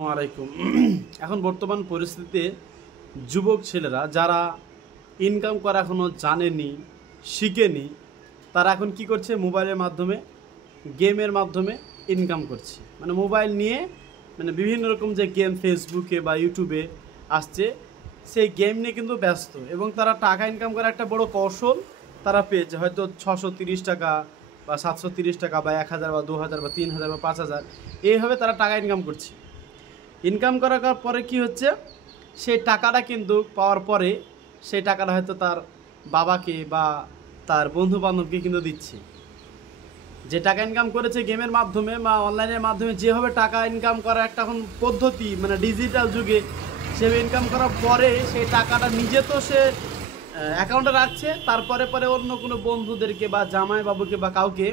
আলাইকুম। এখন বর্তমান পরিস্থিতিতে যুবক ছেলেরা যারা ইনকাম করা এখনও জানেনি, শিখেনি, তারা এখন কি করছে? মোবাইলের মাধ্যমে, গেমের মাধ্যমে ইনকাম করছে। মানে মোবাইল নিয়ে বিভিন্ন রকম যে গেম ফেসবুকে বা ইউটিউবে আসছে, সেই গেম নিয়ে কিন্তু ব্যস্ত এবং তারা টাকা ইনকাম করার একটা বড় কৌশল তারা পেয়েছে। হয়তো 630 টাকা বা 730 টাকা বা 1000 বা 2000 বা 3000 বা 5000, এইভাবে তারা টাকা ইনকাম করছে। ইনকাম করার পরে কি হচ্ছে? সেই টাকাটা কিন্তু পাওয়ার পরে সেই টাকাটা হয়তো তার বাবাকে বা তার বন্ধু বান্ধবকে কিন্তু দিচ্ছে। যে টাকা ইনকাম করেছে গেমের মাধ্যমে বা অনলাইনের মাধ্যমে, যেভাবে টাকা ইনকাম করা একটা এখন পদ্ধতি, মানে ডিজিটাল যুগে সেভাবে ইনকাম করার পরে সেই টাকাটা নিজে তো সে অ্যাকাউন্টে রাখছে, তারপরে পরে অন্য কোনো বন্ধুদেরকে বা জামাই বাবুকে বা কাউকে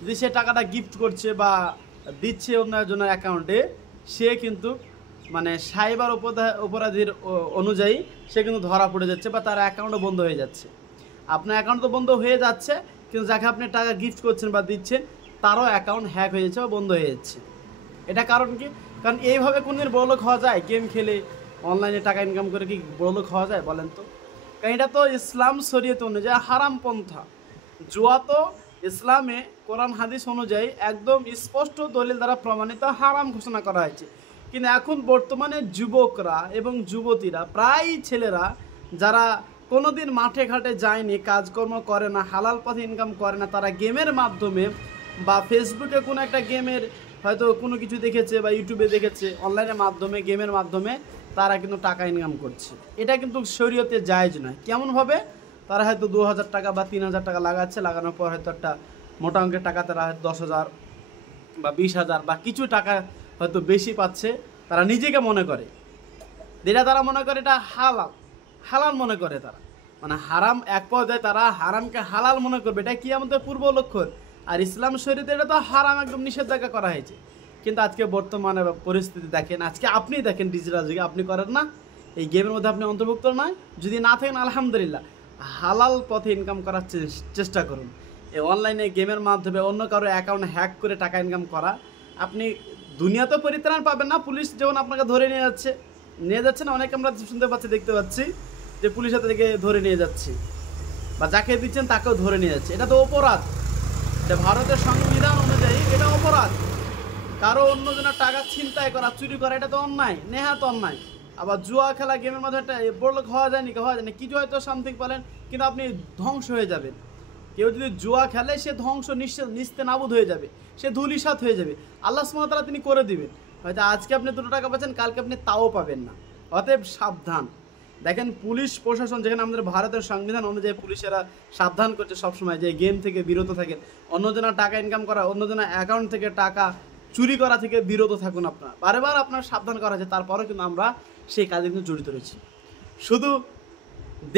যদি সে টাকাটা গিফট করছে বা দিচ্ছে অন্য একজনের অ্যাকাউন্টে, সে কিন্তু মানে সাইবার অপরাধীর অনুযায়ী সে কিন্তু ধরা পড়ে যাচ্ছে বা তার অ্যাকাউন্টও বন্ধ হয়ে যাচ্ছে। আপনার অ্যাকাউন্ট তো বন্ধ হয়ে যাচ্ছে, কিন্তু যাকে আপনি টাকা গিফট করছেন বা দিচ্ছেন তারও অ্যাকাউন্ট হ্যাক হয়ে যাচ্ছে বা বন্ধ হয়ে যাচ্ছে। এটা কারণ কি? কারণ এইভাবে কোনদিন বড়লোক হওয়া যায়? গেম খেলে অনলাইনে টাকা ইনকাম করে কি বড়লোক হওয়া যায় বলেন তো? কারণ এটা তো ইসলাম শরীয়ত অনুযায়ী হারাম পন্থা। জুয়া তো ইসলামে কোরআন হাদিস অনুযায়ী একদম স্পষ্ট দলিল দ্বারা প্রমাণিত হারাম ঘোষণা করা হয়েছে। কিন্তু এখন বর্তমানে যুবকরা এবং যুবতীরা, প্রায় ছেলেরা যারা কোনোদিন মাঠে ঘাটে যায়নি, কাজকর্ম করে না, হালাল পথে ইনকাম করে না, তারা গেমের মাধ্যমে বা ফেসবুকে কোনো একটা গেমের হয়তো কোনো কিছু দেখেছে বা ইউটিউবে দেখেছে, অনলাইনের মাধ্যমে গেমের মাধ্যমে তারা কিন্তু টাকা ইনকাম করছে। এটা কিন্তু শরীয়তে জায়েজ নয়। কেমনভাবে? তারা হয়তো 2000 টাকা বা 3000 টাকা লাগাচ্ছে, লাগানোর পর হয়তো একটা মোটা অঙ্কের টাকা তারা হয়তো 10,000 বা 20,000 বা কিছু টাকা হয়তো বেশি পাচ্ছে। তারা নিজেকে মনে করে, যেটা তারা মনে করে এটা হালাল, হালাল মনে করে তারা। মানে হারাম এক পর্যায়ে তারা হারামকে হালাল মনে করবে। এটা কি আমাদের পূর্ব লক্ষণ? আর ইসলাম শরীয়তে এটা তো হারাম একদম নিষেধাজ্ঞা করা হয়েছে। কিন্তু আজকে বর্তমানে পরিস্থিতি দেখেন, আজকে আপনি দেখেন ডিজিটাল যুগে আপনি করেন না, এই গেমের মধ্যে আপনি অন্তর্ভুক্ত নয়। যদি না থাকেন আলহামদুলিল্লাহ, হালাল পথে ইনকাম করার চেষ্টা করুন। এই অনলাইনে গেমের মাধ্যমে অন্য কারো অ্যাকাউন্ট হ্যাক করে টাকা ইনকাম করা, আপনি দুনিয়াতে পরিত্রাণ পাবেন না। পুলিশ যেমন আপনাকে ধরে নিয়ে যাচ্ছে না, অনেকে আমরা শুনতে পাচ্ছি, দেখতে পাচ্ছি যে পুলিশ থেকে ধরে নিয়ে যাচ্ছে বা যাকে দিচ্ছেন তাকেও ধরে নিয়ে যাচ্ছে। এটা তো অপরাধ। এটা ভারতের সংবিধান অনুযায়ী এটা অপরাধ। কারো অন্যজনের টাকা ছিনতাই করা, চুরি করা, এটা তো অন্যায়, নেহাত অন্যায়। আবার জুয়া খেলা, গেমের মধ্যে একটা বড়লোক হওয়া যায়নি, কিছু হয়তো সামথিং পারেন, কিন্তু আপনি ধ্বংস হয়ে যাবেন। কেউ যদি জুয়া খেলে সে ধ্বংস নিস্তে নাবুদ হয়ে যাবে, সে ধূলিসাৎ হয়ে যাবে। আল্লাহ সুবহানাহু ওয়া তাআলা তিনি করে দিবেন। হয়তো আজকে আপনি 2 টাকা পাচ্ছেন, কালকে আপনি তাও পাবেন না। অতএব সাবধান। দেখেন পুলিশ প্রশাসন, যেখানে আমাদের ভারতের সংবিধান অনুযায়ী পুলিশেরা সাবধান করছে সবসময় যে গেম থেকে বিরত থাকেন, অন্যজনের টাকা ইনকাম করা, অন্যজনের অ্যাকাউন্ট থেকে টাকা চুরি করা থেকে বিরত থাকুন। আপনার বারবার আপনার সাবধান করা হয়েছে, তারপরেও কিন্তু আমরা সেই কাজে কিন্তু জড়িত রয়েছি। শুধু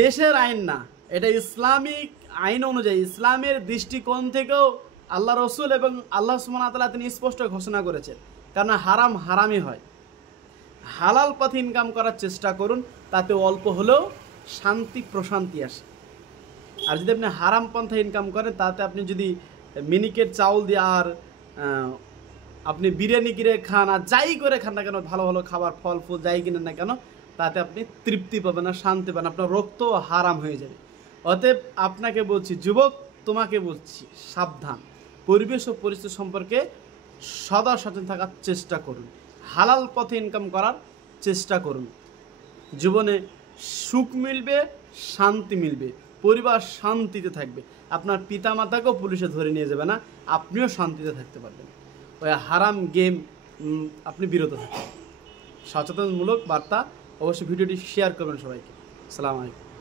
দেশের আইন না, এটা ইসলামিক আইন অনুযায়ী, ইসলামের দৃষ্টিকোণ থেকেও আল্লাহ রসুল এবং আল্লাহ সুবহানাহু ওয়া তাআলা তিনি স্পষ্ট ঘোষণা করেছেন। কারণ হারাম হারামই হয়। হালাল পথে ইনকাম করার চেষ্টা করুন, তাতে অল্প হলেও শান্তি প্রশান্তি আসে। আর যদি আপনি হারাম পন্থায় ইনকাম করেন, তাতে আপনি যদি মিনিকেট চাউল দিয়ে আর আপনি বিরিয়ানি কিনে খান আর যাই করে খান না কেন, ভালো ভালো খাবার, ফল ফুল যাই কিনেন না কেন, তাতে আপনি তৃপ্তি পাবেন না, শান্তি পাবেন, আপনার রক্ত হারাম হয়ে যাবে। অতএব আপনাকে বলছি যুবক, তোমাকে বলছি সাবধান। পরিবেশ ও পরিস্থিতি সম্পর্কে সদা সচেতন থাকার চেষ্টা করুন। হালাল পথে ইনকাম করার চেষ্টা করুন। জীবনে সুখ মিলবে, শান্তি মিলবে, পরিবার শান্তিতে থাকবে। আপনার পিতামাতাকেও পুলিশে ধরে নিয়ে যাবে না, আপনিও শান্তিতে থাকতে পারবেন। ওই হারাম গেম আপনি বিরত থাকবেন। সচেতনমূলক বার্তা, অবশ্যই ভিডিওটি শেয়ার করবেন সবাইকে। আসসালামু আলাইকুম।